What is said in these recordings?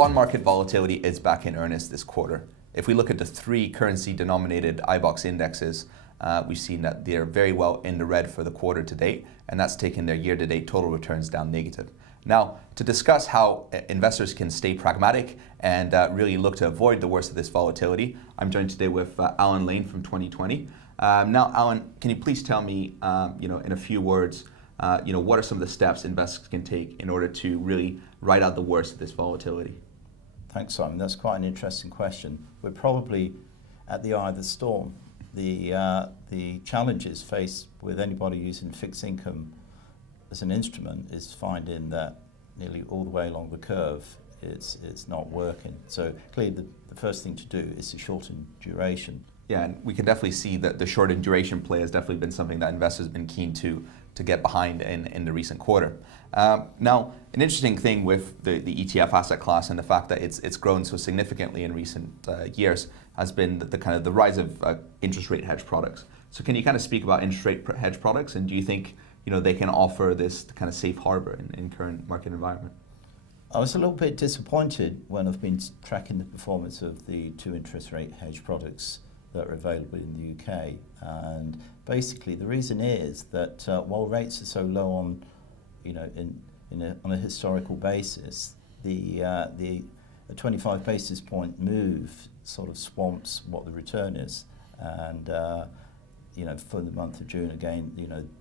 bond market volatility is back in earnest this quarter. If we look at the three currency-denominated iBoxx indexes, we've seen that they're very well in the red for the quarter to date, and that's taken their year-to-date total returns down negative. Now, to discuss how investors can stay pragmatic and really look to avoid the worst of this volatility, I'm joined today with Allan Lane from 2020. Now, Allan, can you please tell me, in a few words, what are some of the steps investors can take in order to really ride out the worst of this volatility? Thanks, Simon. That's quite an interesting question. We're probably at the eye of the storm. The challenges faced with anybody using fixed income as an instrument is finding that nearly all the way along the curve it's not working. So clearly the first thing to do is to shorten duration. Yeah, and we can definitely see that the shortened duration play has definitely been something that investors have been keen to get behind in the recent quarter. Now, an interesting thing with the ETF asset class and the fact that it's grown so significantly in recent years has been the rise of interest rate hedge products. So can you kind of speak about interest rate hedge products, and do you think they can offer this kind of safe harbor in current market environment? I was a little bit disappointed when I've been tracking the performance of the two interest rate hedge products that are available in the UK, and basically the reason is that while rates are so low on, on a historical basis, the 25 basis point move sort of swamps what the return is, and for the month of June again,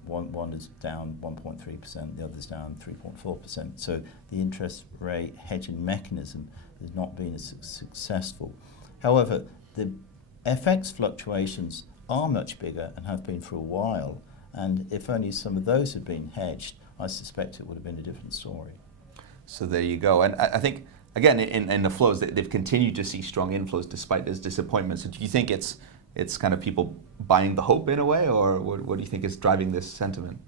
one is down 1.3%, the other's down 3.4%. So the interest rate hedging mechanism has not been as successful. However, the FX fluctuations are much bigger and have been for a while, and if only some of those had been hedged, I suspect it would have been a different story. So there you go. And I think, again, in the flows, they've continued to see strong inflows despite this disappointment. So do you think it's kind of people buying the hope in a way, or what do you think is driving this sentiment?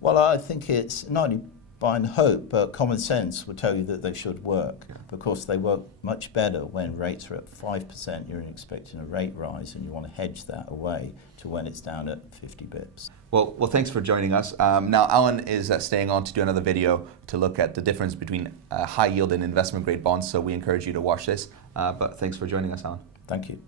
Well, I think it's not only buying hope, but common sense would tell you that they should work. Yeah. Because they work much better when rates are at 5%, you're expecting a rate rise, and you want to hedge that away to when it's down at 50 bips. Well, thanks for joining us. Now, Allan is staying on to do another video to look at the difference between high yield and investment grade bonds, so we encourage you to watch this. But thanks for joining us, Allan. Thank you.